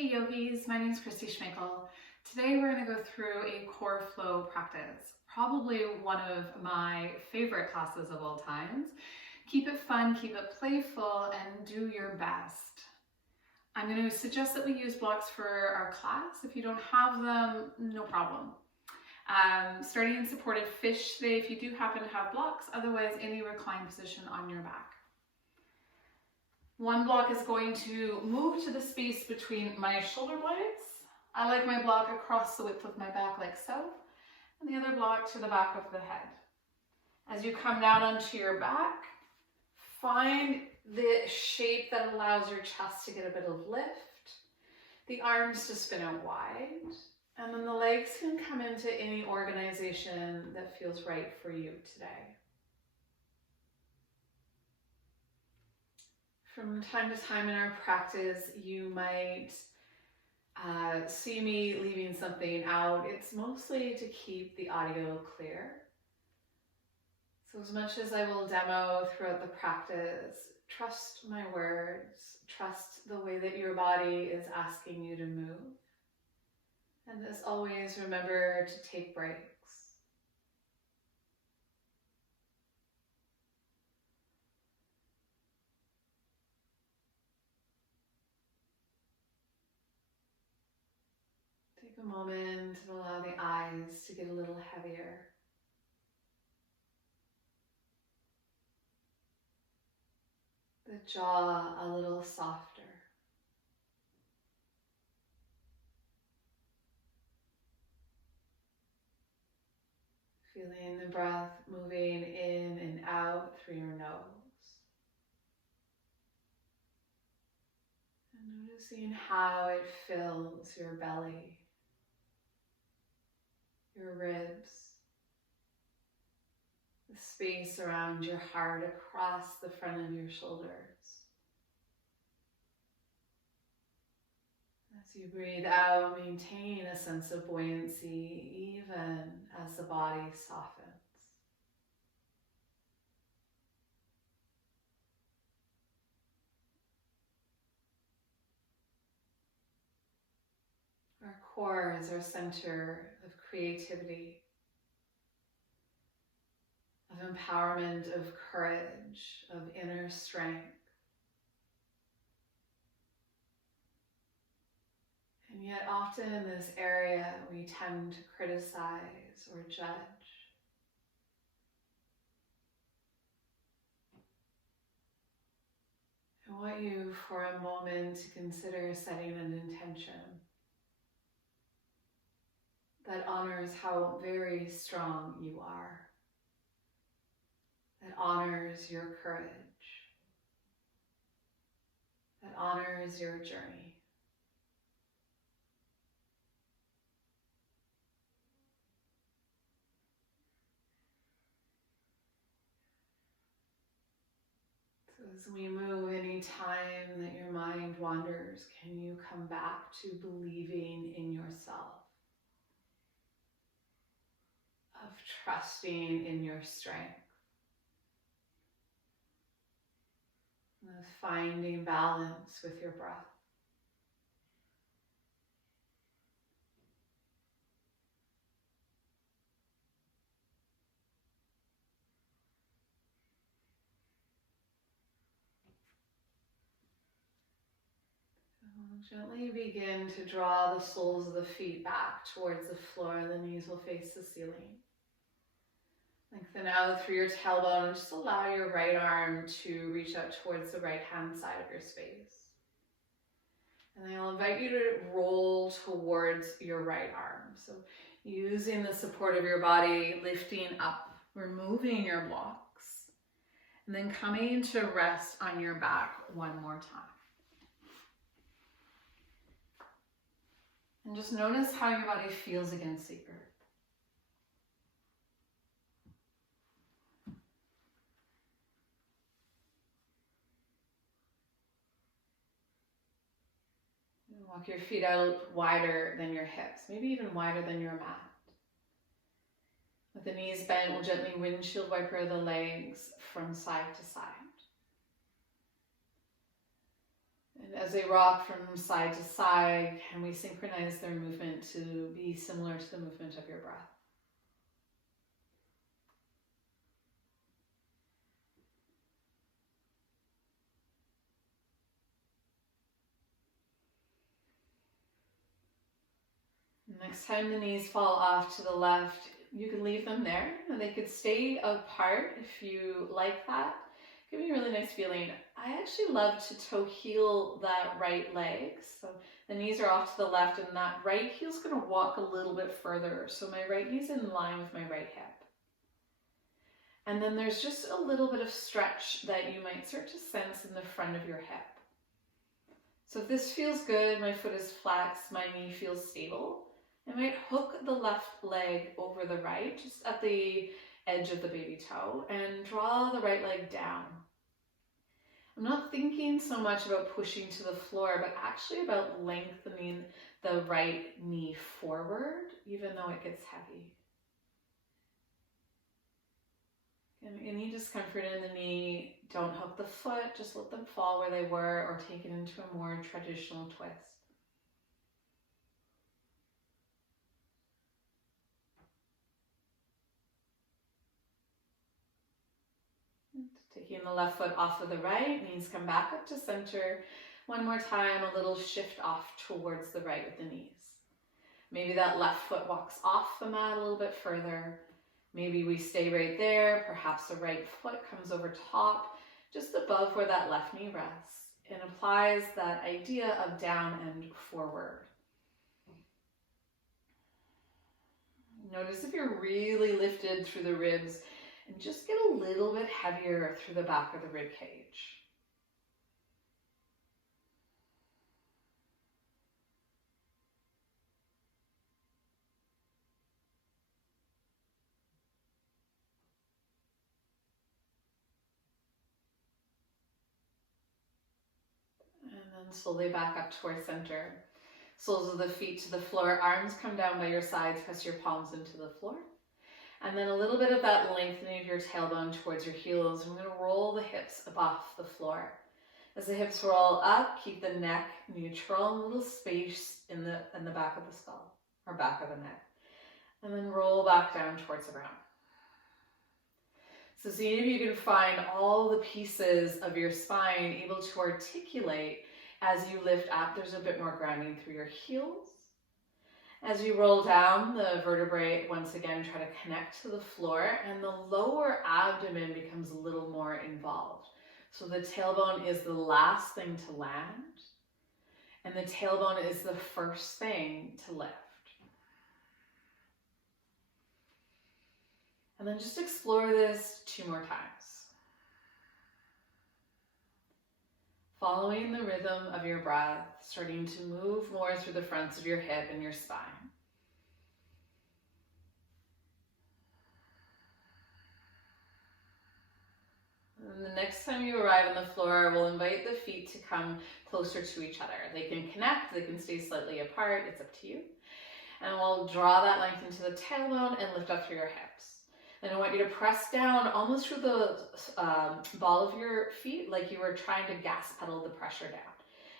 Hey yogis, my name is Christy Schminkel. Today we're going to go through a core flow practice, probably one of my favorite classes of all times. Keep it fun, keep it playful, and do your best. I'm going to suggest that we use blocks for our class. If you don't have them, no problem. Starting in supported fish today if you do happen to have blocks, otherwise any reclined position on your back. One block is going to move to the space between my shoulder blades. I like my block across the width of my back like so, and the other block to the back of the head. As you come down onto your back, find the shape that allows your chest to get a bit of lift, the arms to spin out wide, and then the legs can come into any organization that feels right for you today. From time to time in our practice, you might see me leaving something out. It's mostly to keep the audio clear. So as much as I will demo throughout the practice, trust my words, trust the way that your body is asking you to move. And as always, remember to take breaks. Take a moment and allow the eyes to get a little heavier. The jaw a little softer. Feeling the breath moving in and out through your nose. And noticing how it fills your belly, your ribs, the space around your heart across the front of your shoulders. As you breathe out, maintain a sense of buoyancy even as the body softens. Our core is our center of creativity, of empowerment, of courage, of inner strength. And yet often in this area we tend to criticize or judge. I want you for a moment to consider setting an intention that honors how very strong you are, that honors your courage, that honors your journey. So as we move, any time that your mind wanders, can you come back to believing in yourself, of trusting in your strength, of finding balance with your breath. Gently begin to draw the soles of the feet back towards the floor. The knees will face the ceiling. Lengthen out through your tailbone and just allow your right arm to reach out towards the right hand side of your space. And I'll invite you to roll towards your right arm. So using the support of your body, lifting up, removing your blocks, and then coming to rest on your back one more time. And just notice how your body feels against the earth. Walk your feet out wider than your hips, maybe even wider than your mat. With the knees bent, we'll gently windshield wiper the legs from side to side. And As they rock from side to side, can we synchronize their movement to be similar to the movement of your breath? Next time the knees fall off to the left, you can leave them there, and they could stay apart if you like that. Give me a really nice feeling. I actually love to toe heel that right leg. So the knees are off to the left, and that right heel's going to walk a little bit further. So my right knee's in line with my right hip. And then there's just a little bit of stretch that you might start to sense in the front of your hip. So if this feels good, my foot is flexed, my knee feels stable, I might hook the left leg over the right, just at the edge of the baby toe, and draw the right leg down. I'm not thinking so much about pushing to the floor, but actually about lengthening the right knee forward, even though it gets heavy. And any discomfort in the knee, don't hook the foot, just let them fall where they were, or take it into a more traditional twist. Taking the left foot off of the right, knees come back up to center. One more time, a little shift off towards the right with the knees. Maybe that left foot walks off the mat a little bit further. Maybe we stay right there. Perhaps the right foot comes over top, just above where that left knee rests, and applies that idea of down and forward. Notice if you're really lifted through the ribs, and just get a little bit heavier through the back of the rib cage. And then slowly back up towards center. Soles of the feet to the floor, arms come down by your sides, press your palms into the floor. And then a little bit of that lengthening of your tailbone towards your heels. I'm going to roll the hips up off the floor. As the hips roll up, keep the neck neutral, and a little space in the back of the skull, or back of the neck. And then roll back down towards the ground. So see if you can find all the pieces of your spine able to articulate as you lift up. There's a bit more grounding through your heels. As you roll down, the vertebrae once again try to connect to the floor, and the lower abdomen becomes a little more involved. So the tailbone is the last thing to land, and the tailbone is the first thing to lift. And then just explore this 2 more times. Following the rhythm of your breath, starting to move more through the fronts of your hip and your spine. And the next time you arrive on the floor, we'll invite the feet to come closer to each other. They can connect, they can stay slightly apart, it's up to you. And we'll draw that length into the tailbone and lift up through your hips. Then I want you to press down almost through the ball of your feet, like you were trying to gas pedal the pressure down,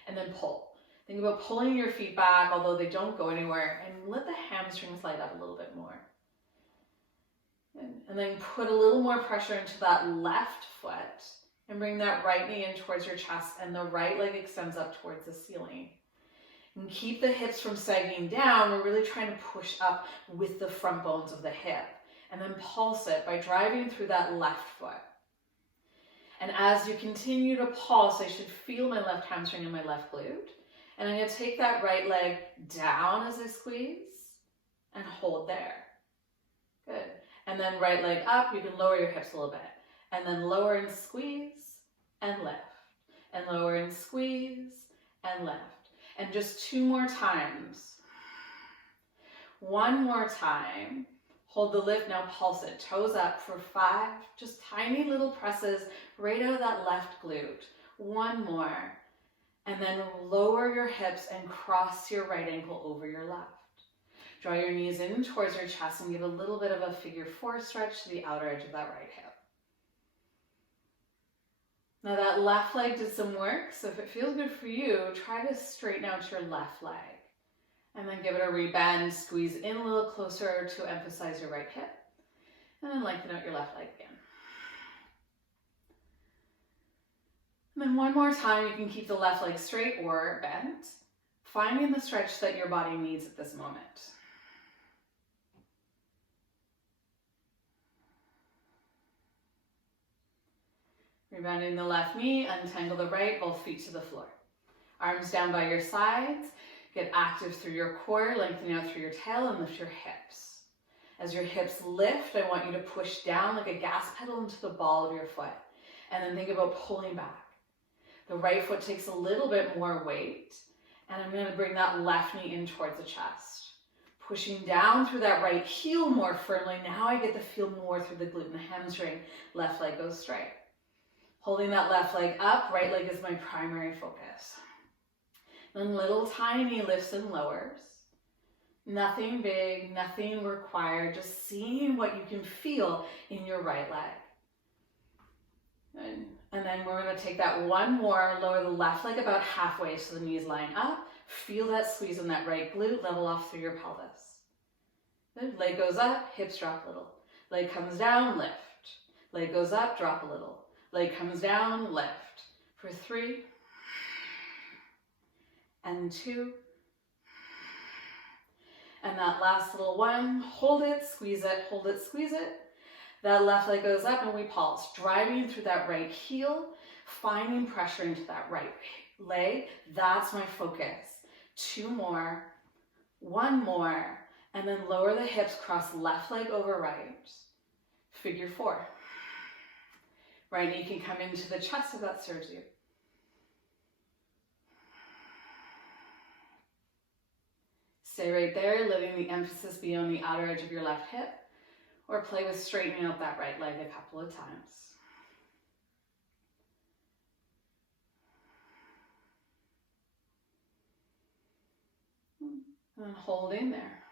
and then pull. Think about pulling your feet back, although they don't go anywhere, and let the hamstrings light up a little bit more. And then put a little more pressure into that left foot, and bring that right knee in towards your chest, and the right leg extends up towards the ceiling. And keep the hips from sagging down. We're really trying to push up with the front bones of the hip. And then pulse it by driving through that left foot. And as you continue to pulse, I should feel my left hamstring and my left glute. And I'm going to take that right leg down as I squeeze and hold there. Good. And then right leg up, you can lower your hips a little bit. And then lower and squeeze and lift. And lower and squeeze and lift. And just 2 more times. 1 more time. Hold the lift, now pulse it. Toes up for 5, just tiny little presses right out of that left glute. 1 more. And then lower your hips and cross your right ankle over your left. Draw your knees in towards your chest and give a little bit of a figure 4 stretch to the outer edge of that right hip. Now that left leg did some work, so if it feels good for you, try to straighten out your left leg. And then give it a rebend, squeeze in a little closer to emphasize your right hip. And then lengthen out your left leg again. And then one more time, you can keep the left leg straight or bent, finding the stretch that your body needs at this moment. Rebending the left knee, untangle the right, both feet to the floor. Arms down by your sides. Get active through your core, lengthening out through your tail, and lift your hips. As your hips lift, I want you to push down like a gas pedal into the ball of your foot. And then think about pulling back. The right foot takes a little bit more weight, and I'm going to bring that left knee in towards the chest. Pushing down through that right heel more firmly. Now I get to feel more through the glute and the hamstring. Left leg goes straight. Holding that left leg up, right leg is my primary focus. Then little tiny lifts and lowers. Nothing big, nothing required, just seeing what you can feel in your right leg. And then we're going to take that one more, lower the left leg about halfway so the knees line up. Feel that squeeze in that right glute, level off through your pelvis. Good. Leg goes up, hips drop a little. Leg comes down, lift. Leg goes up, drop a little. Leg comes down, lift. For 3 and 2. And that last little one, hold it, squeeze it, hold it, squeeze it. That left leg goes up and we pulse, driving through that right heel, finding pressure into that right leg. That's my focus. 2 more, 1 more, and then lower the hips, cross left leg over right. Figure 4. Right knee can come into the chest if that serves you. Stay right there, letting the emphasis be on the outer edge of your left hip, or play with straightening out that right leg a couple of times. And hold in there.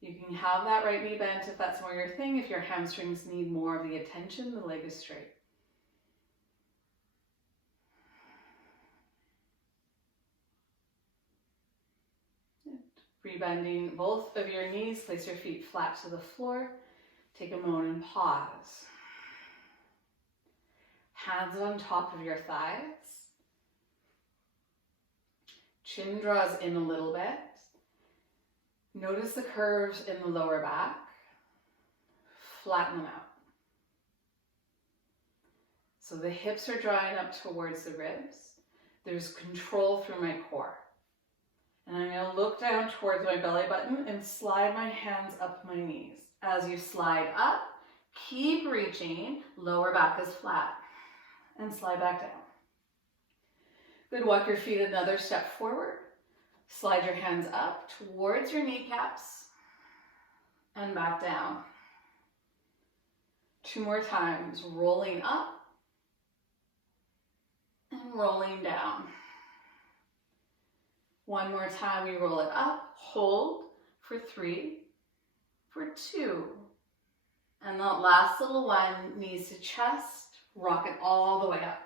You can have that right knee bent if that's more your thing. If your hamstrings need more of the attention, the leg is straight. Rebending both of your knees, place your feet flat to the floor. Take a moment and pause. Hands on top of your thighs. Chin draws in a little bit. Notice the curves in the lower back. Flatten them out. So the hips are drawing up towards the ribs. There's control through my core. And I'm going to look down towards my belly button and slide my hands up my knees. As you slide up, keep reaching. Lower back is flat. And slide back down. Good. Walk your feet another step forward. Slide your hands up towards your kneecaps and back down. 2 more times. Rolling up and rolling down. 1 more time, we roll it up, hold for 3, for 2. And that last little one, knees to chest, rock it all the way up.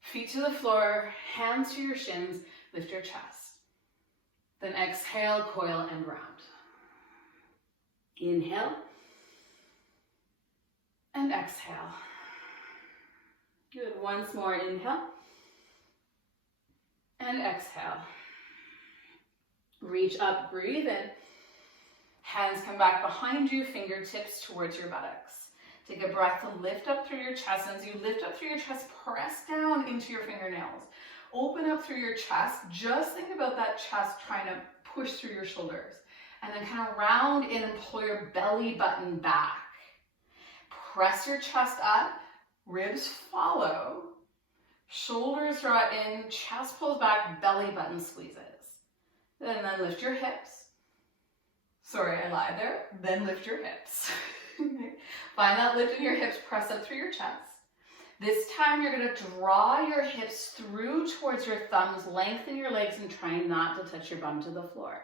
Feet to the floor, hands to your shins, lift your chest. Then exhale, coil and round. Inhale and exhale. Good, once more, inhale and exhale. Reach up, breathe in. Hands come back behind you, fingertips towards your buttocks. Take a breath to lift up through your chest. And as you lift up through your chest, press down into your fingernails. Open up through your chest. Just think about that chest trying to push through your shoulders. And then kind of round in and pull your belly button back. Press your chest up, ribs follow. Shoulders draw in, chest pulls back, belly button squeezes. And then lift your hips. Sorry, I lied there. Then lift your hips. Find that lift in your hips, press up through your chest. This time you're going to draw your hips through towards your thumbs, lengthen your legs and try not to touch your bum to the floor.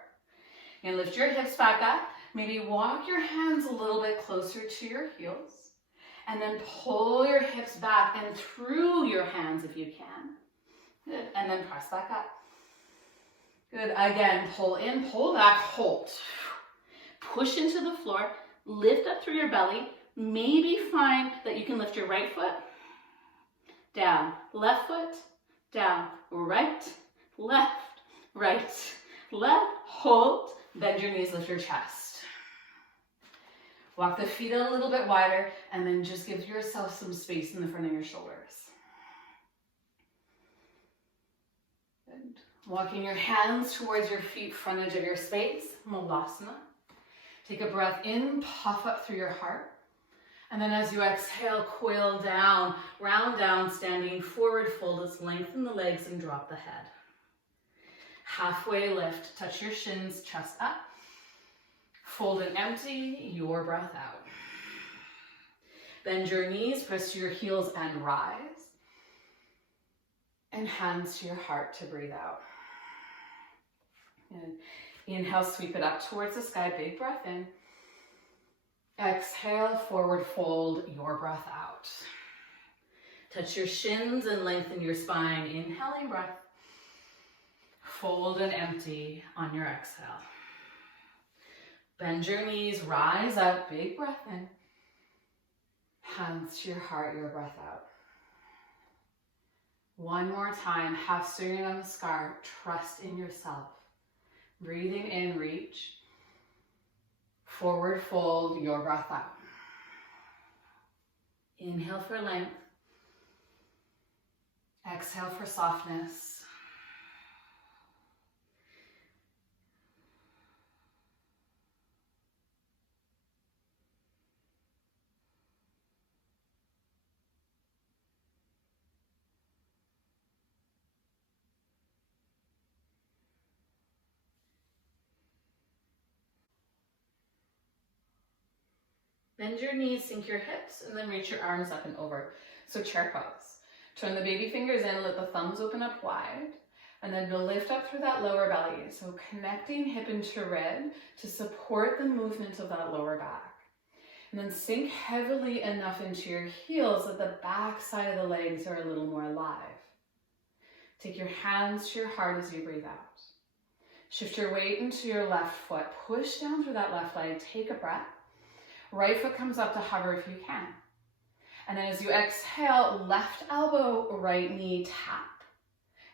And lift your hips back up. Maybe walk your hands a little bit closer to your heels. And then pull your hips back and through your hands if you can. Good. And then press back up. Good. Again, pull in, pull back, hold. Push into the floor, lift up through your belly. Maybe find that you can lift your right foot, down, left foot, down, right, left, right, left, hold, bend your knees, lift your chest. Walk the feet a little bit wider and then just give yourself some space in the front of your shoulders. Good. Walking your hands towards your feet, front edge of your space, Malasana. Take a breath in, puff up through your heart. And then as you exhale, coil down, round down, standing forward fold. Let's lengthen the legs and drop the head. Halfway lift, touch your shins, chest up. Fold and empty, your breath out. Bend your knees, press to your heels and rise. And hands to your heart to breathe out. And inhale, sweep it up towards the sky, big breath in. Exhale, forward fold, your breath out. Touch your shins and lengthen your spine. Inhaling breath. Fold and empty on your exhale. Bend your knees, rise up, big breath in. Hands to your heart, your breath out. One more time, half Surya Namaskar, trust in yourself. Breathing in, reach. Forward fold, your breath out. Inhale for length. Exhale for softness. Bend your knees, sink your hips, and then reach your arms up and over. So chair pose. Turn the baby fingers in, let the thumbs open up wide, and then you'll lift up through that lower belly. So connecting hip into rib to support the movement of that lower back. And then sink heavily enough into your heels that the back side of the legs are a little more alive. Take your hands to your heart as you breathe out. Shift your weight into your left foot. Push down through that left leg. Take a breath. Right foot comes up to hover if you can. And then as you exhale, left elbow, right knee tap.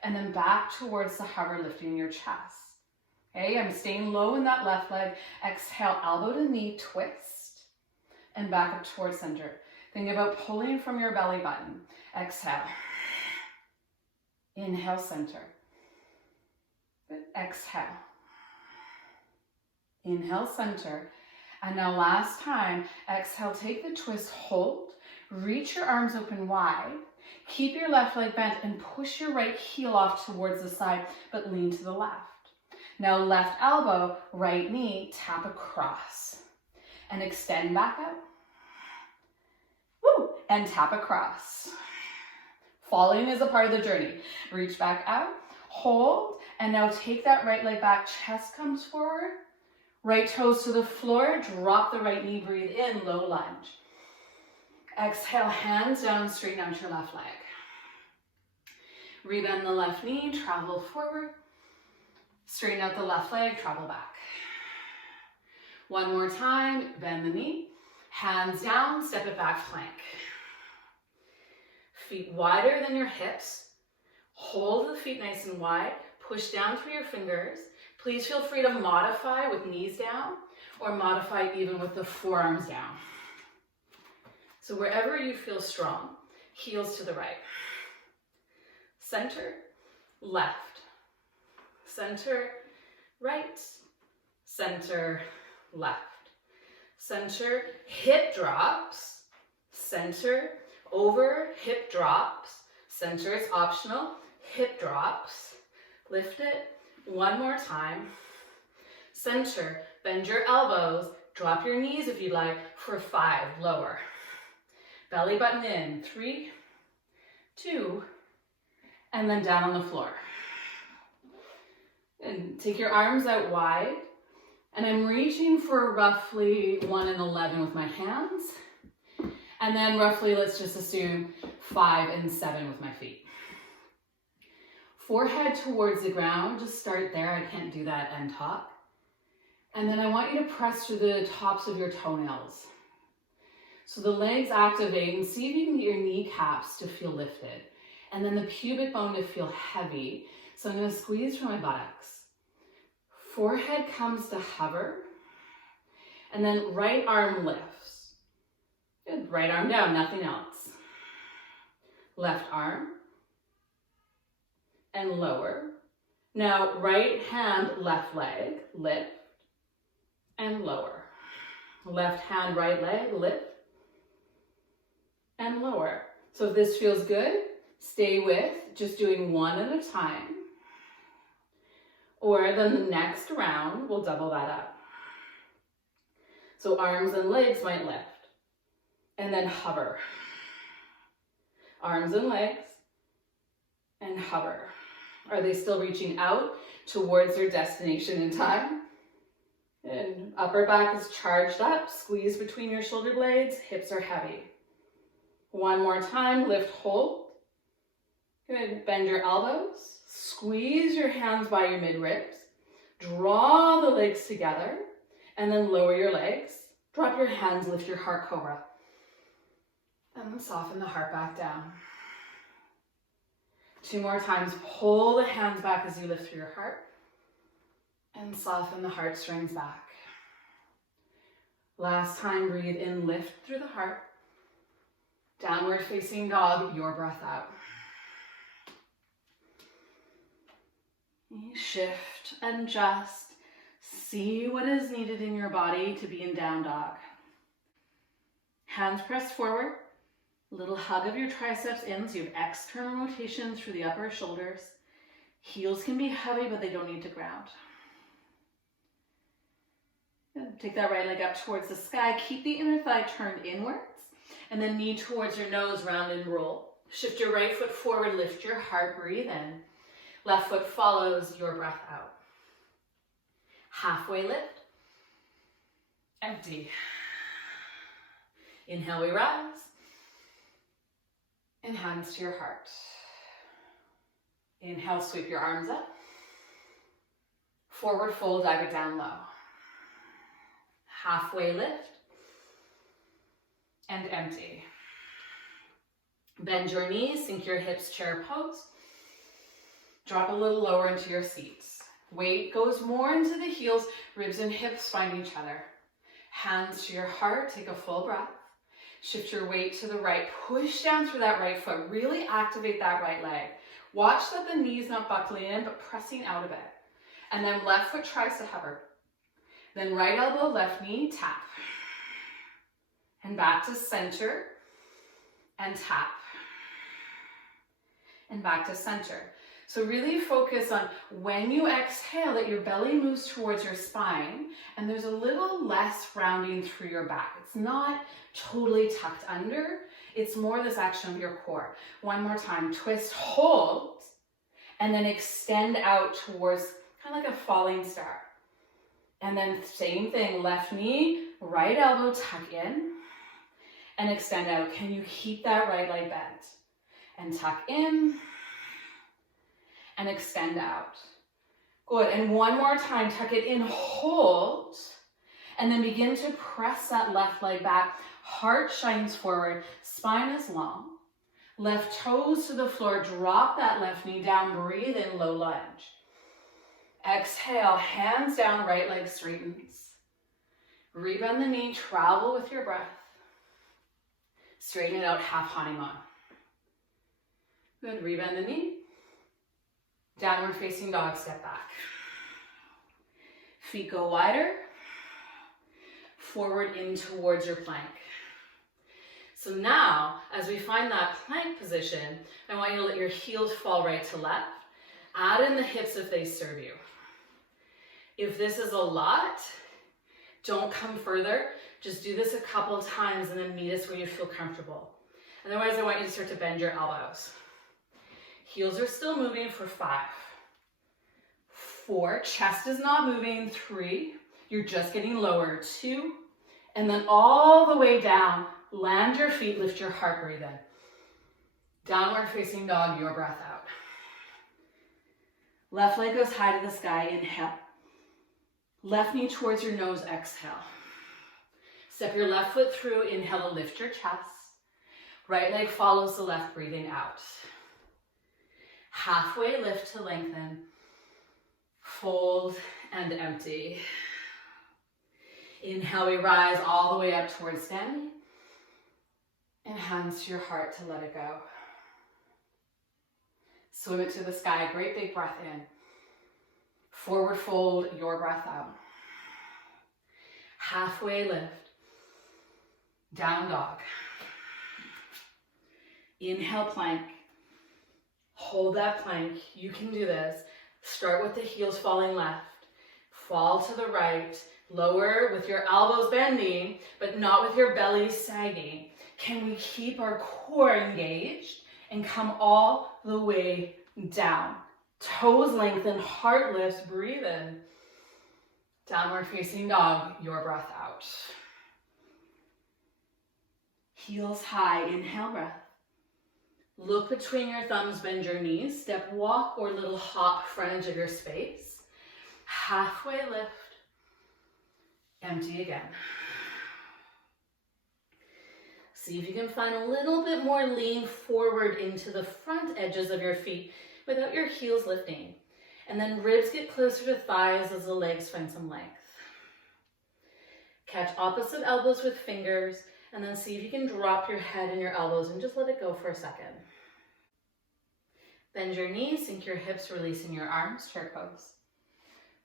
And then back towards the hover, lifting your chest. Okay, I'm staying low in that left leg. Exhale, elbow to knee, twist. And back up towards center. Think about pulling from your belly button. Exhale. Inhale, center. Good. Exhale. Inhale, center. And now last time, exhale, take the twist, hold, reach your arms open wide, keep your left leg bent and push your right heel off towards the side, but lean to the left. Now left elbow, right knee, tap across and extend back up. Woo! And tap across. Falling is a part of the journey. Reach back out, hold, and now take that right leg back, chest comes forward. Right toes to the floor, drop the right knee, breathe in, low lunge. Exhale, hands down, straighten out your left leg. Rebend the left knee, travel forward. Straighten out the left leg, travel back. One more time, bend the knee. Hands down, step it back, plank. Feet wider than your hips. Hold the feet nice and wide. Push down through your fingers. Please feel free to modify with knees down or modify even with the forearms down. So wherever you feel strong, heels to the right. Center, left. Center, right. Center, left. Center, hip drops. Center, over, hip drops. Center is optional, hip drops. Lift it. One more time. Center, bend your elbows, drop your knees if you'd like for 5, lower. Belly button in, 3, 2, and then down on the floor. And take your arms out wide, and I'm reaching for roughly 1 and 11 with my hands. And And then roughly, let's just assume 5 and 7 with my feet. Forehead towards the ground, just start there. I can't do that and talk. And then I want you to press through the tops of your toenails. So the legs activate, and see if you can get your kneecaps to feel lifted. And then the pubic bone to feel heavy. So I'm going to squeeze from my buttocks. Forehead comes to hover. And then right arm lifts. Good. Right arm down, nothing else. Left arm. And lower. Now, right hand, left leg, lift. And lower. Left hand, right leg, lift. And lower. So if this feels good, stay with just doing one at a time. Or then the next round, we'll double that up. So arms and legs might lift. And then hover. Arms and legs. And hover. Are they still reaching out towards their destination in time? And upper back is charged up. Squeeze between your shoulder blades. Hips are heavy. One more time. Lift, hold. Good. Bend your elbows. Squeeze your hands by your mid-ribs. Draw the legs together. And then lower your legs. Drop your hands. Lift your heart, cobra. And then soften the heart back down. 2 more times. Pull the hands back as you lift through your heart. And soften the heartstrings back. Last time, breathe in, lift through the heart. Downward facing dog, your breath out. Shift and just see what is needed in your body to be in down dog. Hands pressed forward. Little hug of your triceps in, so you have external rotation through the upper shoulders. Heels can be heavy, but they don't need to ground. Good. Take that right leg up towards the sky. Keep the inner thigh turned inwards. And then knee towards your nose, round and roll. Shift your right foot forward, lift your heart, breathe in. Left foot follows your breath out. Halfway lift. Empty. Inhale, we rise. And hands to your heart. Inhale, sweep your arms up. Forward fold, dive it down low. Halfway lift. And empty. Bend your knees, sink your hips, chair pose. Drop a little lower into your seats. Weight goes more into the heels, ribs and hips find each other. Hands to your heart, take a full breath. Shift your weight to the right, push down through that right foot, really activate that right leg. Watch that the knee's not buckling in, but pressing out a bit. And then left foot tries to hover. Then right elbow, left knee, tap. And back to center, and tap. And back to center. So really focus on when you exhale that your belly moves towards your spine and there's a little less rounding through your back. It's not totally tucked under. It's more this action of your core. One more time. Twist, hold, and then extend out towards kind of like a falling star. And then same thing, left knee, right elbow, tuck in and extend out. Can you keep that right leg bent? And tuck in and extend out. Good, and one more time, tuck it in, hold, and then begin to press that left leg back. Heart shines forward, spine is long. Left toes to the floor, drop that left knee down, breathe in, low lunge. Exhale, hands down, right leg straightens. Rebend the knee, travel with your breath. Straighten it out, half Hanuman. Good, rebend the knee. Downward facing dog, step back. Feet go wider. Forward in towards your plank. So now, as we find that plank position, I want you to let your heels fall right to left. Add in the hips if they serve you. If this is a lot, don't come further. Just do this a couple of times and then meet us where you feel comfortable. Otherwise, I want you to start to bend your elbows. Heels are still moving for 5, 4, chest is not moving, 3, you're just getting lower, 2, and then all the way down, land your feet, lift your heart, breathe in. Downward facing dog, your breath out. Left leg goes high to the sky, inhale. Left knee towards your nose, exhale. Step your left foot through, inhale to lift your chest. Right leg follows the left, breathing out. Halfway lift to lengthen. Fold and empty. Inhale, we rise all the way up towards standing. And hands to your heart to let it go. Swim it to the sky, great big breath in. Forward fold, your breath out. Halfway lift. Down dog. Inhale, plank. Hold that plank. You can do this. Start with the heels falling left. Fall to the right. Lower with your elbows bending, but not with your belly sagging. Can we keep our core engaged and come all the way down? Toes lengthen, heart lifts, breathe in. Downward facing dog, your breath out. Heels high, inhale breath. Look between your thumbs, bend your knees. Step walk or little hop front edge of your space. Halfway lift. Empty again. See if you can find a little bit more lean forward into the front edges of your feet without your heels lifting. And then ribs get closer to thighs as the legs find some length. Catch opposite elbows with fingers, and then see if you can drop your head and your elbows and just let it go for a second. Bend your knees, sink your hips, releasing your arms, chair pose.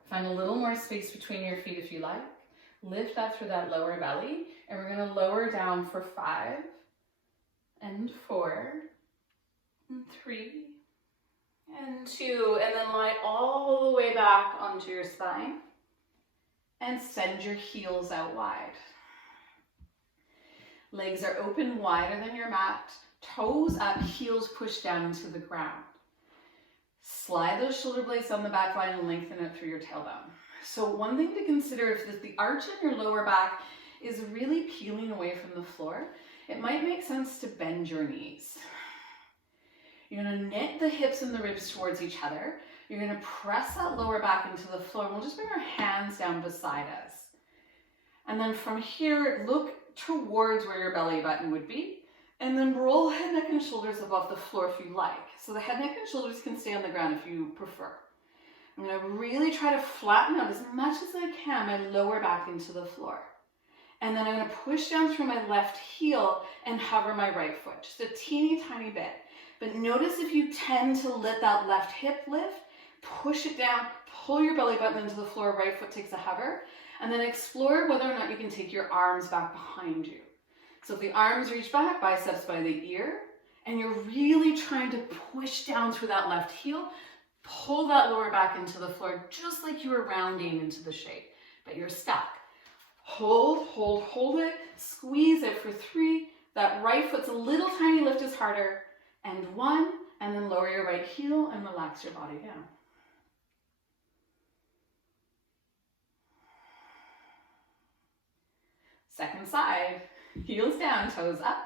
Find a little more space between your feet if you like. Lift up through that lower belly, and we're gonna lower down for 5, and 4, and 3, and 2, and then lie all the way back onto your spine, and send your heels out wide. Legs are open wider than your mat, toes up, heels push down into the ground. Slide those shoulder blades on the back line and lengthen it through your tailbone. So one thing to consider, if the arch in your lower back is really peeling away from the floor, it might make sense to bend your knees. You're gonna knit the hips and the ribs towards each other. You're gonna press that lower back into the floor, and we'll just bring our hands down beside us. And then from here, look towards where your belly button would be, and then roll head, neck, and shoulders above the floor if you like. So the head, neck, and shoulders can stay on the ground if you prefer. I'm going to really try to flatten out as much as I can my lower back into the floor. And then I'm going to push down through my left heel and hover my right foot, just a teeny tiny bit. But notice if you tend to let that left hip lift, push it down, pull your belly button into the floor, right foot takes a hover, and then explore whether or not you can take your arms back behind you. So if the arms reach back, biceps by the ear, and you're really trying to push down through that left heel, pull that lower back into the floor, just like you were rounding into the shape, but you're stuck. Hold, hold, hold it, squeeze it for 3. That right foot's a little tiny lift is harder, and 1, and then lower your right heel and relax your body down. Second side, heels down, toes up.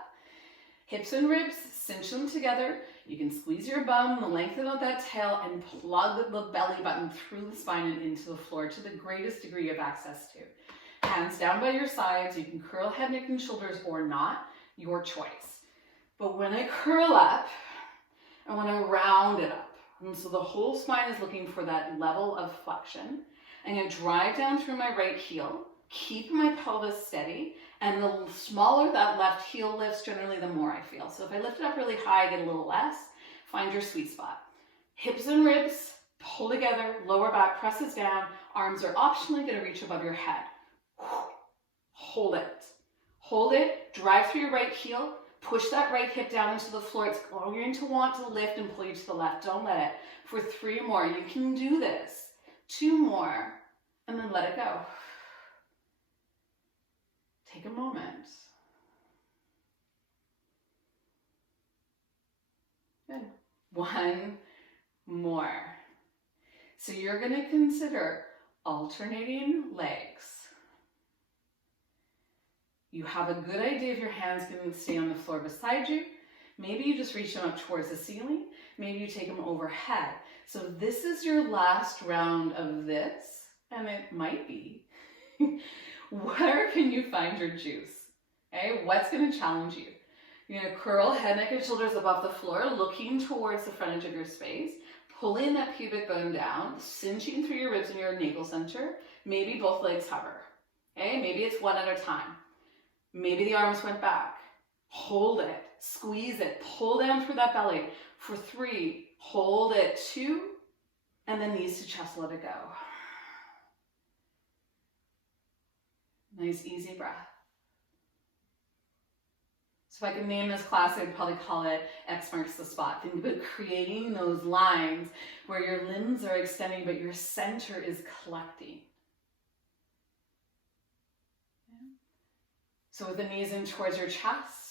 Hips and ribs, cinch them together. You can squeeze your bum, lengthen out that tail, and plug the belly button through the spine and into the floor to the greatest degree of access to. Hands down by your sides. You can curl head, neck, and shoulders or not, your choice. But when I curl up, I want to round it up. And so the whole spine is looking for that level of flexion. I'm going to drive down through my right heel, keep my pelvis steady, and the smaller that left heel lifts, generally the more I feel. So if I lift it up really high, I get a little less. Find your sweet spot. Hips and ribs, pull together, lower back presses down, arms are optionally going to reach above your head. Hold it. Hold it, drive through your right heel, push that right hip down into the floor. It's going to want to lift and pull you to the left. Don't let it. For 3 more, you can do this. 2 more, and then let it go. Take a moment. Good. 1 more. So you're going to consider alternating legs. You have a good idea if your hands can stay on the floor beside you. Maybe you just reach them up towards the ceiling. Maybe you take them overhead. So this is your last round of this, and it might be, where can you find your juice? Okay, what's going to challenge you? You're going to curl head, neck, and shoulders above the floor, looking towards the front edge of your space, pulling that pubic bone down, cinching through your ribs and your navel center. Maybe both legs hover. Okay, maybe it's one at a time. Maybe the arms went back. Hold it, squeeze it, pull down through that belly. For 3, hold it, 2, and then knees to chest, let it go. Nice, easy breath. So if I could name this class, I'd probably call it X marks the spot. Think about creating those lines where your limbs are extending, but your center is collecting. So with the knees in towards your chest.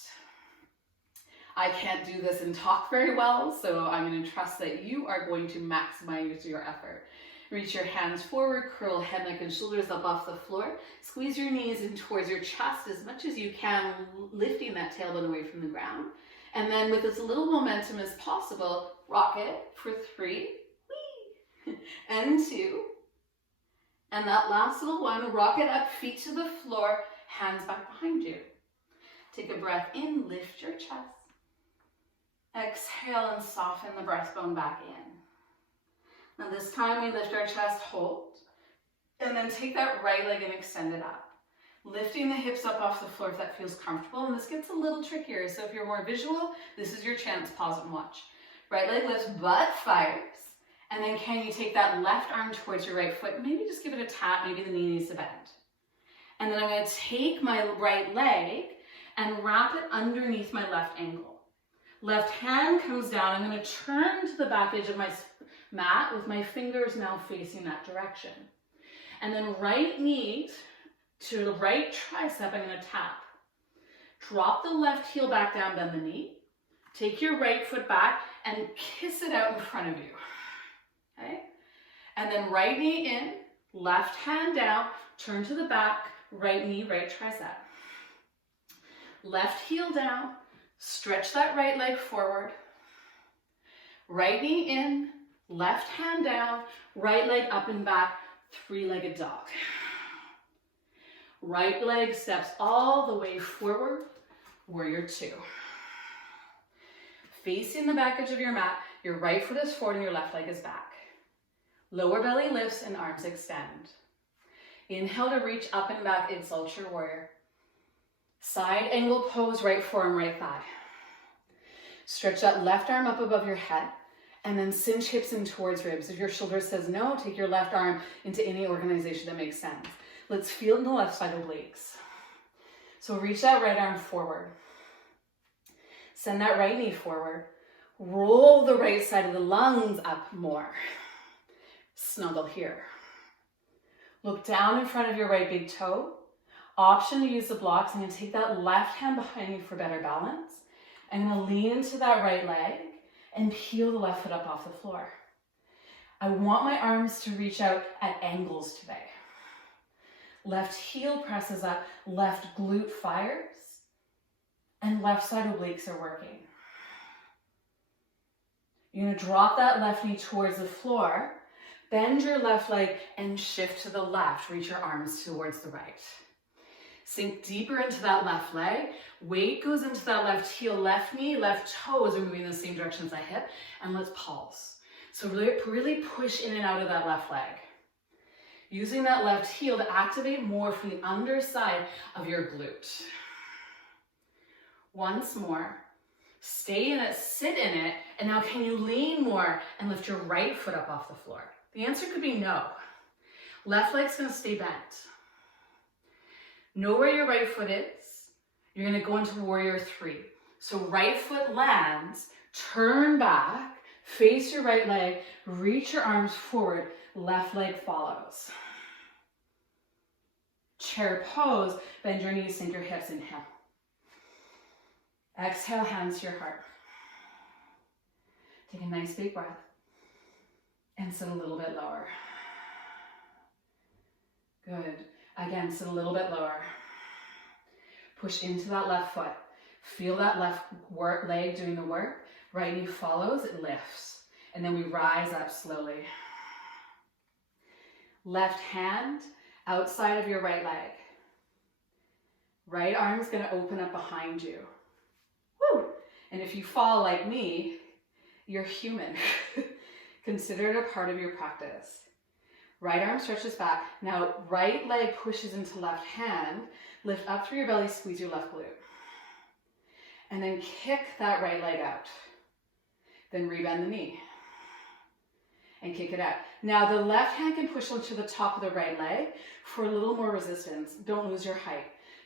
I can't do this and talk very well, so I'm going to trust that you are going to maximize your effort. Reach your hands forward, curl head, neck, and shoulders up off the floor. Squeeze your knees in towards your chest as much as you can, lifting that tailbone away from the ground. And then with as little momentum as possible, rock it for 3, whee, and 2. And that last little one, rock it up, feet to the floor, hands back behind you. Take a breath in, lift your chest. Exhale and soften the breastbone back in. Now this time we lift our chest, hold, and then take that right leg and extend it up. Lifting the hips up off the floor if that feels comfortable, and this gets a little trickier, so if you're more visual, this is your chance, pause and watch. Right leg lifts, butt fires, and then can you take that left arm towards your right foot, maybe just give it a tap, maybe the knee needs to bend. And then I'm going to take my right leg and wrap it underneath my left ankle. Left hand comes down. I'm going to turn to the back edge of my mat with my fingers now facing that direction. And then right knee to the right tricep, I'm going to tap. Drop the left heel back down, bend the knee. Take your right foot back and kiss it out in front of you. Okay? And then right knee in, left hand down, turn to the back, right knee, right tricep. Left heel down. Stretch that right leg forward. Right knee in, left hand down, right leg up and back, 3-legged dog. Right leg steps all the way forward, warrior 2. Facing the back edge of your mat, your right foot is forward and your left leg is back. Lower belly lifts and arms extend. Inhale to reach up and back, exalt your warrior. Side angle pose, right forearm, right thigh. Stretch that left arm up above your head and then cinch hips in towards ribs. If your shoulder says no, take your left arm into any organization that makes sense. Let's feel the left side obliques. So reach that right arm forward. Send that right knee forward. Roll the right side of the lungs up more. Snuggle here. Look down in front of your right big toe. Option to use the blocks. I'm going to take that left hand behind you for better balance. I'm going to lean into that right leg and peel the left foot up off the floor. I want my arms to reach out at angles today. Left heel presses up, left glute fires, and left side obliques are working. You're going to drop that left knee towards the floor, bend your left leg, and shift to the left. Reach your arms towards the right. Sink deeper into that left leg. Weight goes into that left heel, left knee, left toes are moving in the same direction as the hip. And let's pulse. So really push in and out of that left leg. Using that left heel to activate more from the underside of your glute. Once more. Stay in it, sit in it, and now can you lean more and lift your right foot up off the floor? The answer could be no. Left leg's gonna stay bent. Know where your right foot is. You're gonna go into warrior 3. So right foot lands, turn back, face your right leg, reach your arms forward, left leg follows. Chair pose, bend your knees, sink your hips, inhale. Exhale, hands to your heart. Take a nice big breath and sit a little bit lower. Good. Again, sit a little bit lower. Push into that left foot. Feel that left leg doing the work. Right knee follows, it lifts. And then we rise up slowly. Left hand outside of your right leg. Right arm's gonna open up behind you. Woo! And if you fall like me, you're human. Consider it a part of your practice. Right arm stretches back. Now right leg pushes into left hand. Lift up through your belly, squeeze your left glute. And then kick that right leg out. Then rebend the knee. And kick it out. Now the left hand can push onto the top of the right leg for a little more resistance. Don't lose your height.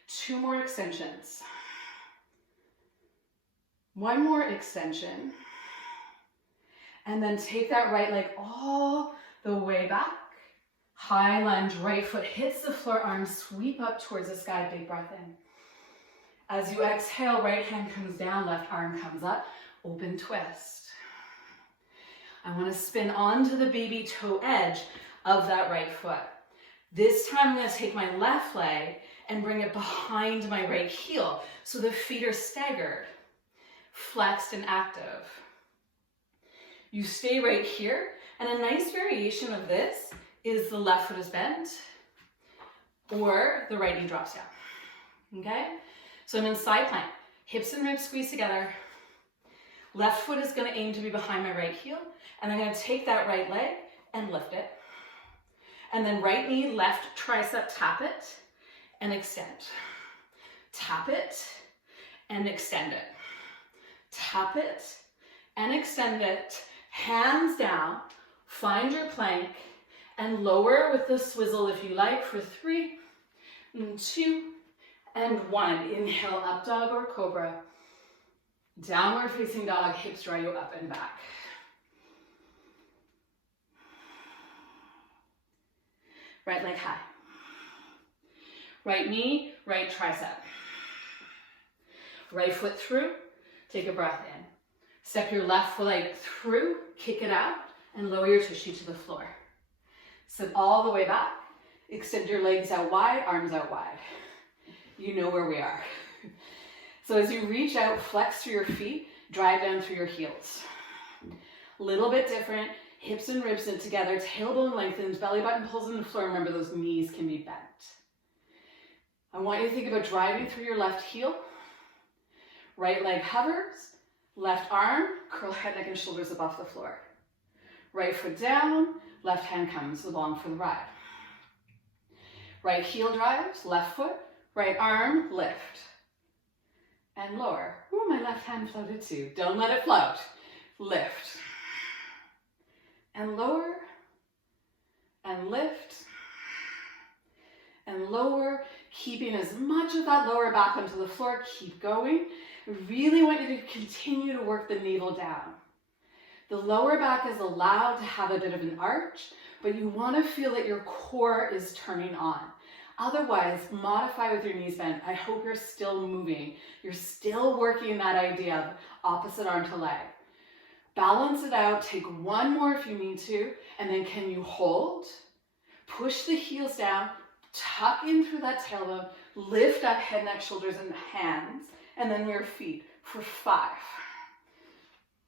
2 more extensions. 1 more extension. And then take that right leg all the way back. High lunge, right foot hits the floor, arms sweep up towards the sky, big breath in. As you exhale, right hand comes down, left arm comes up, open twist. I want to spin onto the baby toe edge of that right foot. This time I'm going to take my left leg and bring it behind my right heel so the feet are staggered, flexed and active. You stay right here, and a nice variation of this is the left foot is bent or the right knee drops down, okay? So I'm in side plank, hips and ribs squeeze together. Left foot is gonna aim to be behind my right heel, and I'm gonna take that right leg and lift it. And then right knee, left tricep, tap it and extend. Tap it and extend it. Tap it and extend it. Hands down, find your plank and lower with the swizzle if you like for 3, 2, and 1. Inhale, up dog or cobra. Downward facing dog, hips draw you up and back. Right leg high. Right knee, right tricep. Right foot through, take a breath in. Step your left leg through, kick it out, and lower your tushy to the floor. Sit all the way back. Extend your legs out wide, arms out wide. You know where we are. So as you reach out, flex through your feet, drive down through your heels. A little bit different. Hips and ribs in together, tailbone lengthens, belly button pulls in the floor. Remember, those knees can be bent. I want you to think about driving through your left heel. Right leg hovers. Left arm, curl head, neck, and shoulders above the floor. Right foot down, left hand comes along for the ride. Right heel drives, left foot, right arm, lift. And lower. Ooh, my left hand floated too. Don't let it float. Lift. And lower. And lift. And lower. Keeping as much of that lower back onto the floor. Keep going. I really want you to continue to work the navel down. The lower back is allowed to have a bit of an arch, but you want to feel that your core is turning on. Otherwise, modify with your knees bent. I hope you're still moving. You're still working that idea of opposite arm to leg. Balance it out. Take 1 more if you need to. And then can you hold? Push the heels down. Tuck in through that tailbone. Lift up head, neck, shoulders, and hands. And then your feet for 5,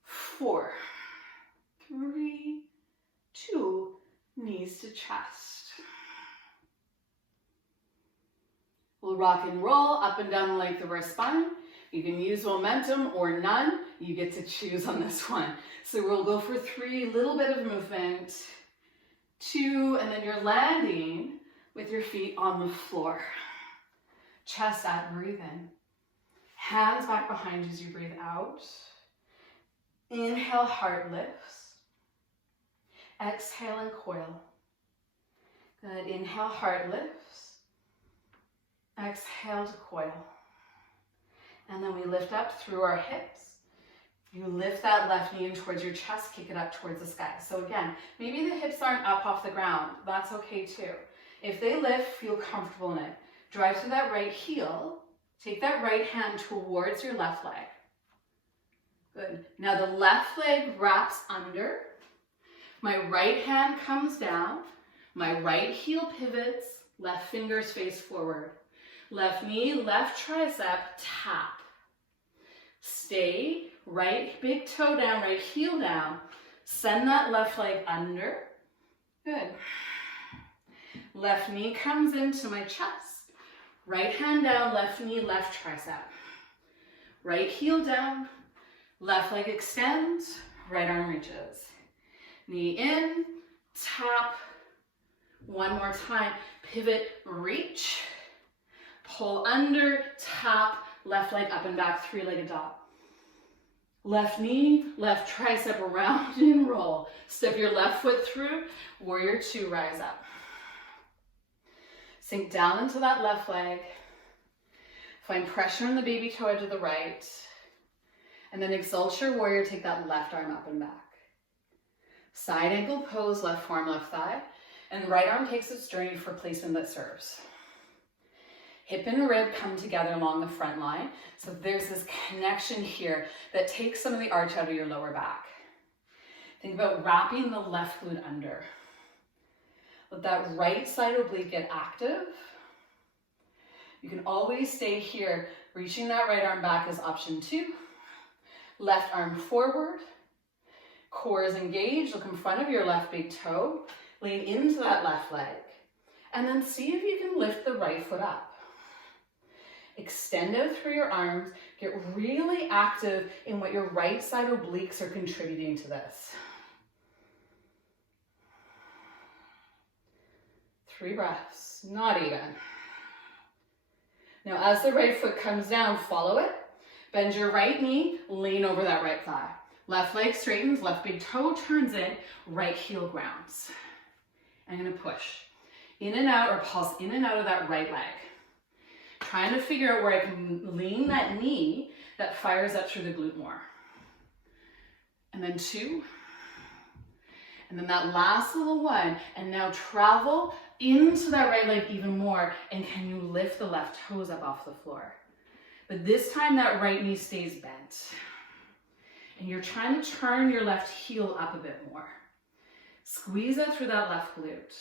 4, 3, 2, knees to chest. We'll rock and roll up and down the length of our spine. You can use momentum or none. You get to choose on this one. So we'll go for 3, little bit of movement. 2, and then you're landing with your feet on the floor. Chest out, breathe in. Hands back behind as you breathe out. Inhale, heart lifts. Exhale and coil. Good. Inhale, heart lifts. Exhale to coil. And then we lift up through our hips. You lift that left knee in towards your chest, kick it up towards the sky. So again, maybe the hips aren't up off the ground. That's okay too. If they lift, feel comfortable in it. Drive through that right heel. Take that right hand towards your left leg. Good. Now the left leg wraps under. My right hand comes down. My right heel pivots. Left fingers face forward. Left knee, left tricep, tap. Stay, right big toe down, right heel down. Send that left leg under. Good. Left knee comes into my chest. Right hand down, left knee, left tricep. Right heel down, left leg extends, right arm reaches. Knee in, tap. One more time. Pivot, reach. Pull under, tap. Left leg up and back, three-legged dog. Left knee, left tricep around and roll. Step your left foot through, warrior two, rise up. Sink down into that left leg. Find pressure on the baby toe edge of the right. And then exalt your warrior, take that left arm up and back. Side ankle pose, left forearm, left thigh. And right arm takes its journey for placement that serves. Hip and rib come together along the front line. So there's this connection here that takes some of the arch out of your lower back. Think about wrapping the left glute under. Let that right side oblique get active. You can always stay here. Reaching that right arm back is option 2. Left arm forward. Core is engaged. Look in front of your left big toe. Lean into that left leg. And then see if you can lift the right foot up. Extend out through your arms. Get really active in what your right side obliques are contributing to this. 3 breaths, not even. Now as the right foot comes down, follow it. Bend your right knee, lean over that right thigh. Left leg straightens, left big toe turns in, right heel grounds. I'm gonna push in and out or pulse in and out of that right leg. Trying to figure out where I can lean that knee that fires up through the glute more. And then 2. And then that last little one. And now travel into that right leg even more. And can you lift the left toes up off the floor? But this time that right knee stays bent. And you're trying to turn your left heel up a bit more. Squeeze out through that left glute.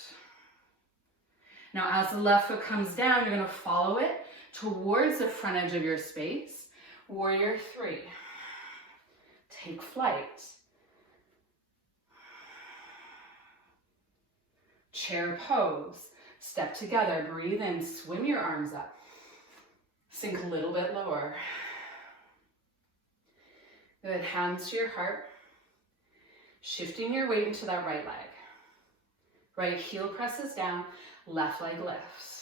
Now as the left foot comes down, you're going to follow it towards the front edge of your space. Warrior 3. Take flight. Chair pose. Step together. Breathe in. Swim your arms up. Sink a little bit lower. Good. Hands to your heart. Shifting your weight into that right leg. Right heel presses down. Left leg lifts.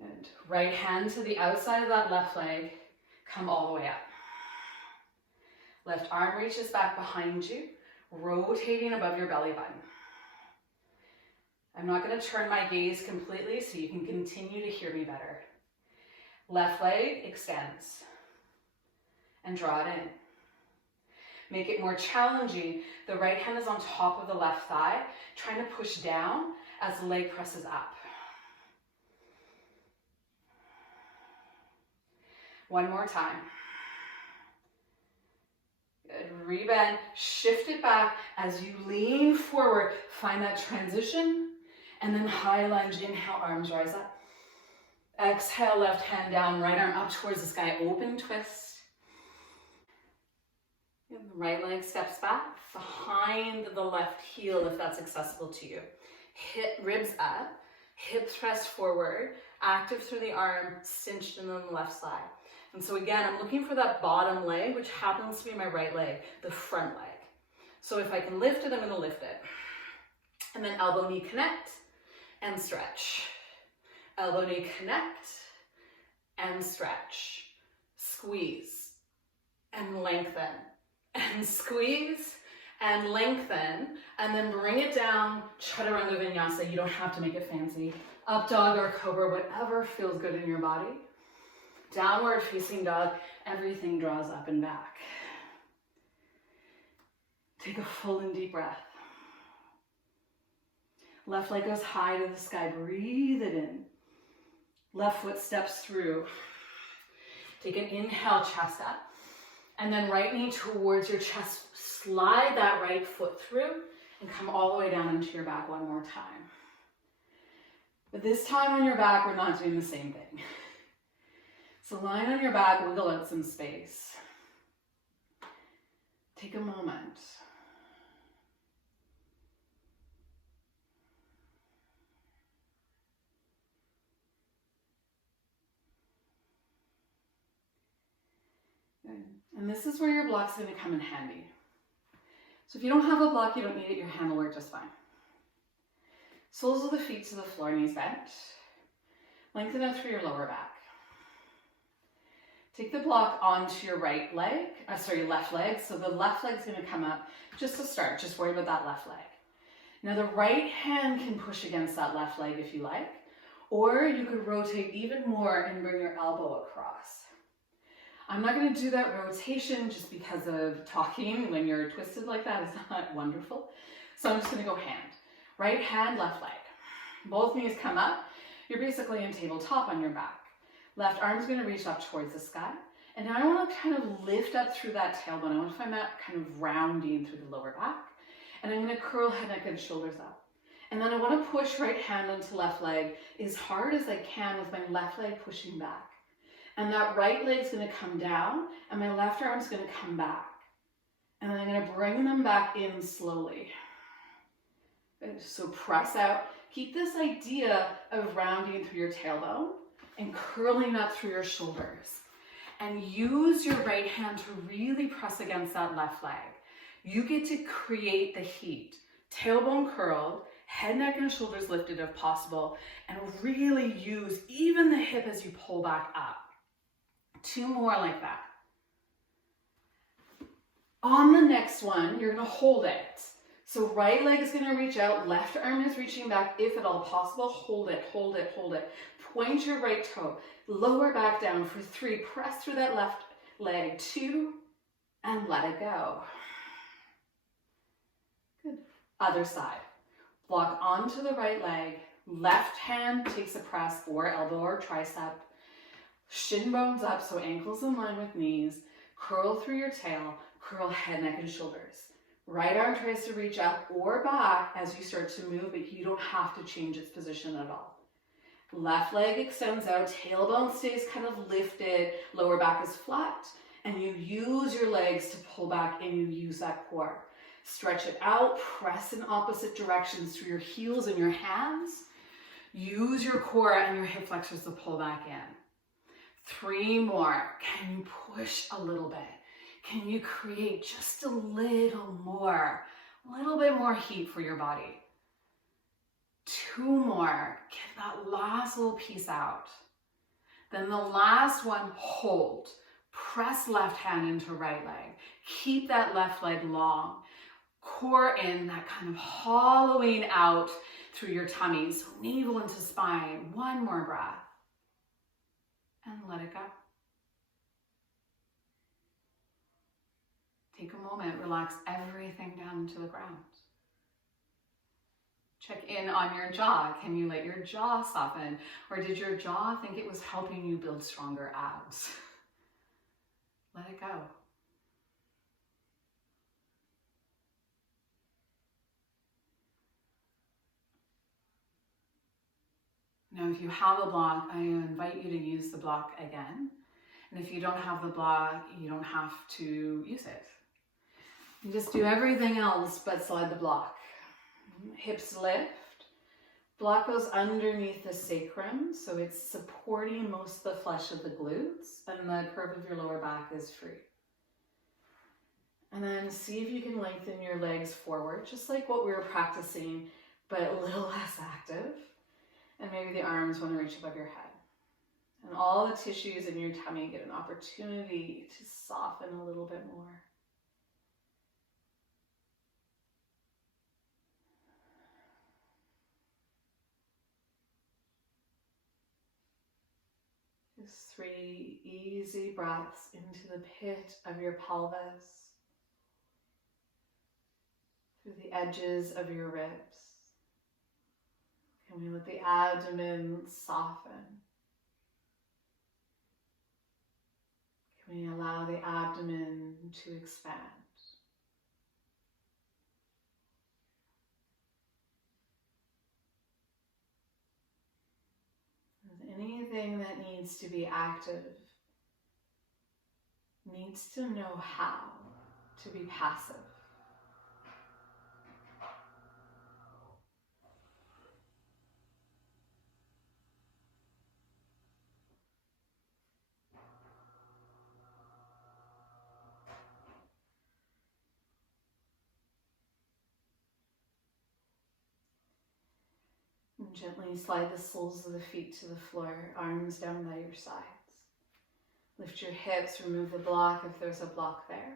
And right hand to the outside of that left leg. Come all the way up. Left arm reaches back behind you, rotating above your belly button. I'm not going to turn my gaze completely so you can continue to hear me better. Left leg extends. And draw it in. Make it more challenging. The right hand is on top of the left thigh, trying to push down as the leg presses up. One more time. Good. Rebend, shift it back as you lean forward. Find that transition and then high lunge. Inhale, arms rise up. Exhale, left hand down, right arm up towards the sky. Open twist. And the right leg steps back behind the left heel if that's accessible to you. Hip ribs up, hips press forward, active through the arm, cinched in on the left side. And so again, I'm looking for that bottom leg, which happens to be my right leg, the front leg. So if I can lift it, I'm going to lift it. And then elbow knee connect and stretch. Elbow knee connect and stretch. Squeeze and lengthen. And squeeze and lengthen, and then bring it down, Chaturanga Vinyasa. You don't have to make it fancy. Up dog or cobra, whatever feels good in your body. Downward facing dog, everything draws up and back. Take a full and deep breath. Left leg goes high to the sky, breathe it in. Left foot steps through. Take an inhale, chest up. And then right knee towards your chest. Slide that right foot through and come all the way down into your back one more time. But this time on your back, we're not doing the same thing. So lying on your back, wiggle out some space. Take a moment. Good. And this is where your block's going to come in handy. So if you don't have a block, you don't need it, your hand will work just fine. Soles of the feet to the floor, knees bent. Lengthen out through your lower back. Take the block onto your left leg. So the left leg's going to come up just to start. Just worry about that left leg. Now the right hand can push against that left leg if you like, or you could rotate even more and bring your elbow across. I'm not going to do that rotation just because of talking when you're twisted like that. It's not wonderful. So I'm just going to go hand. Right hand, left leg. Both knees come up. You're basically in tabletop on your back. Left arm's going to reach up towards the sky. And now I want to kind of lift up through that tailbone. I want to find that kind of rounding through the lower back. And I'm going to curl head, neck, and shoulders up. And then I want to push right hand onto left leg as hard as I can with my left leg pushing back. And that right leg's going to come down and my left arm's going to come back. And then I'm going to bring them back in slowly. So press out. Keep this idea of rounding through your tailbone and curling up through your shoulders. And use your right hand to really press against that left leg. You get to create the heat. Tailbone curled, head, neck, and shoulders lifted if possible, and really use even the hip as you pull back up. 2 more like that. On the next one, you're going to hold it. So right leg is going to reach out, left arm is reaching back, if at all possible. Hold it, hold it, hold it. Point your right toe, lower back down for 3. Press through that left leg, 2, and let it go. Good. Other side. Block onto the right leg. Left hand takes a press, or elbow or tricep. Shin bones up, so ankles in line with knees. Curl through your tail. Curl head, neck, and shoulders. Right arm tries to reach up or back as you start to move, but you don't have to change its position at all. Left leg extends out, tailbone stays kind of lifted, lower back is flat, and you use your legs to pull back and you use that core. Stretch it out, press in opposite directions through your heels and your hands. Use your core and your hip flexors to pull back in. 3 more. Can you push a little bit? Can you create just a little bit more heat for your body? 2 more. Get that last little piece out. Then the last one, hold. Press left hand into right leg. Keep that left leg long. Core in, that kind of hollowing out through your tummy. So navel into spine. 1 more breath. And let it go. Take a moment, relax everything down to the ground. Check in on your jaw. Can you let your jaw soften? Or did your jaw think it was helping you build stronger abs? Let it go. Now, if you have a block, I invite you to use the block again. And if you don't have the block, you don't have to use it. You just do everything else but slide the block. Hips lift. Block goes underneath the sacrum, so it's supporting most of the flesh of the glutes, and the curve of your lower back is free. And then see if you can lengthen your legs forward, just like what we were practicing, but a little less active. And maybe the arms want to reach above your head. And all the tissues in your tummy get an opportunity to soften a little bit more. Just 3 easy breaths into the pit of your pelvis, through the edges of your ribs. Can we let the abdomen soften? Can we allow the abdomen to expand? Everything that needs to be active needs to know how to be passive. And gently slide the soles of the feet to the floor, arms down by your sides. Lift your hips, remove the block if there's a block there.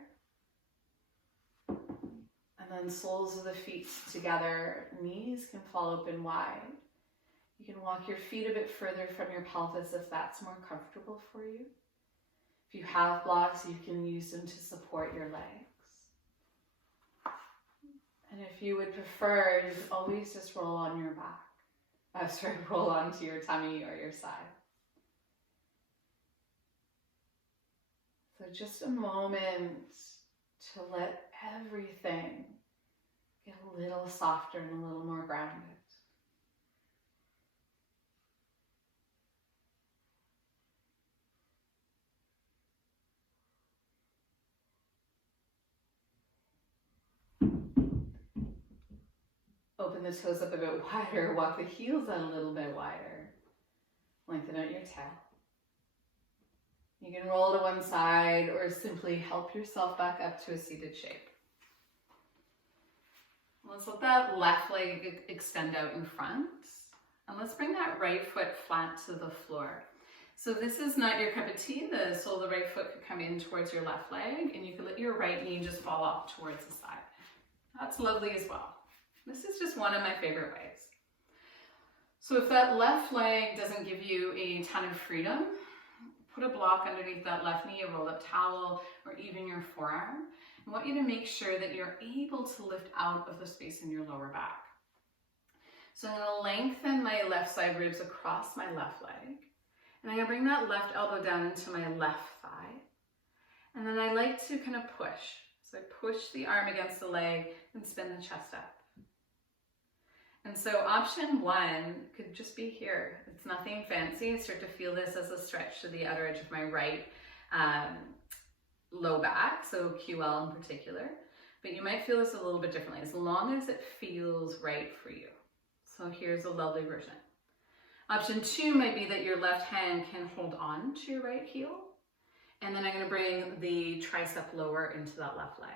And then soles of the feet together, knees can fall open wide. You can walk your feet a bit further from your pelvis if that's more comfortable for you. If you have blocks, you can use them to support your legs. And if you would prefer, you can always just roll on your back. Roll onto your tummy or your side. So just a moment to let everything get a little softer and a little more grounded. Open the toes up a bit wider, walk the heels out a little bit wider. Lengthen out your tail. You can roll to one side or simply help yourself back up to a seated shape. Let's let that left leg extend out in front. And let's bring that right foot flat to the floor. So this is not your cup of tea. The sole of the right foot could come in towards your left leg, and you can let your right knee just fall off towards the side. That's lovely as well. This is just one of my favorite ways. So if that left leg doesn't give you a ton of freedom, put a block underneath that left knee, a rolled up towel, or even your forearm. I want you to make sure that you're able to lift out of the space in your lower back. So I'm going to lengthen my left side ribs across my left leg. And I'm going to bring that left elbow down into my left thigh. And then I like to kind of push. So I push the arm against the leg and spin the chest up. And so option one could just be here. It's nothing fancy. I start to feel this as a stretch to the outer edge of my right low back, so QL in particular. But you might feel this a little bit differently, as long as it feels right for you. So here's a lovely version. Option two might be that your left hand can hold on to your right heel. And then I'm going to bring the tricep lower into that left leg.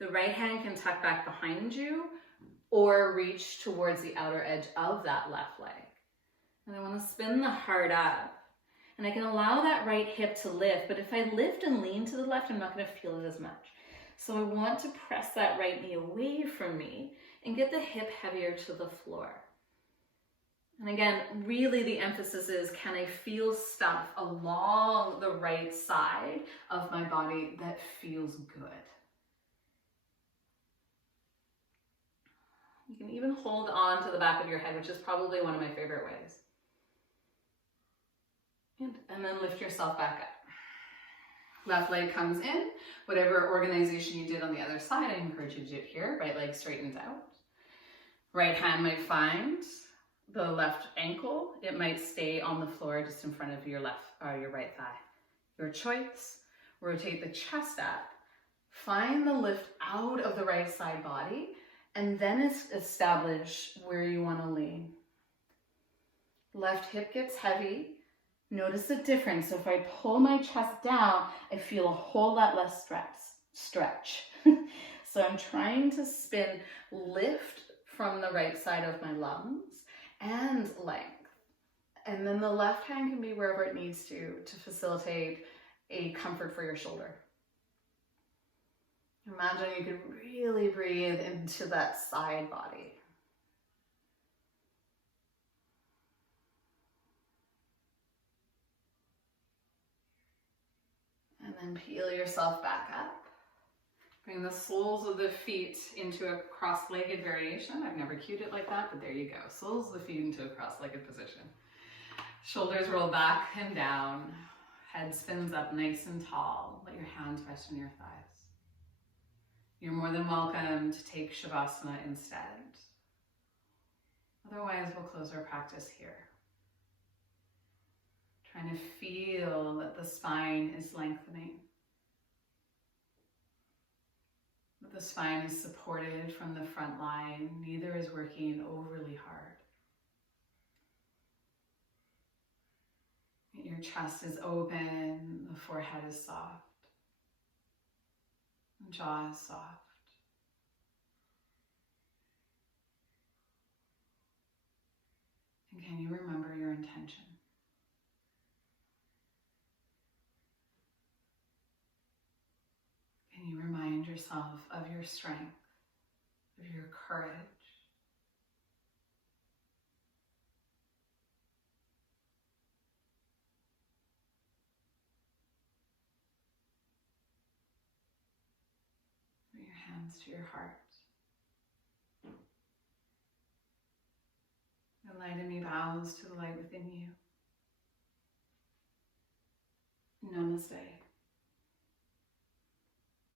The right hand can tuck back behind you or reach towards the outer edge of that left leg. And I want to spin the heart up. And I can allow that right hip to lift, but if I lift and lean to the left, I'm not going to feel it as much. So I want to press that right knee away from me and get the hip heavier to the floor. And again, really the emphasis is, can I feel stuff along the right side of my body that feels good? You can even hold on to the back of your head, which is probably one of my favorite ways. And then lift yourself back up. Left leg comes in. Whatever organization you did on the other side, I encourage you to do it here. Right leg straightens out. Right hand might find the left ankle. It might stay on the floor just in front of your your right thigh. Your choice. Rotate the chest up. Find the lift out of the right side body, and then establish where you want to lean. Left hip gets heavy. Notice the difference. So if I pull my chest down, I feel a whole lot less stretch. So I'm trying to spin, lift from the right side of my lungs and length. And then the left hand can be wherever it needs to facilitate a comfort for your shoulder. Imagine you could really breathe into that side body. And then peel yourself back up. Bring the soles of the feet into a cross-legged variation. I've never cued it like that, but there you go. Soles of the feet into a cross-legged position. Shoulders roll back and down. Head spins up nice and tall. Let your hands rest on your thighs. You're more than welcome to take Shavasana instead. Otherwise, we'll close our practice here. Trying to feel that the spine is lengthening. That the spine is supported from the front line. Neither is working overly hard. Your chest is open, the forehead is soft, the jaw is soft. And can you remember your intention? Can you remind yourself of your strength, of your courage? Put your hands to your heart. The light in me bows to the light within you. Namaste.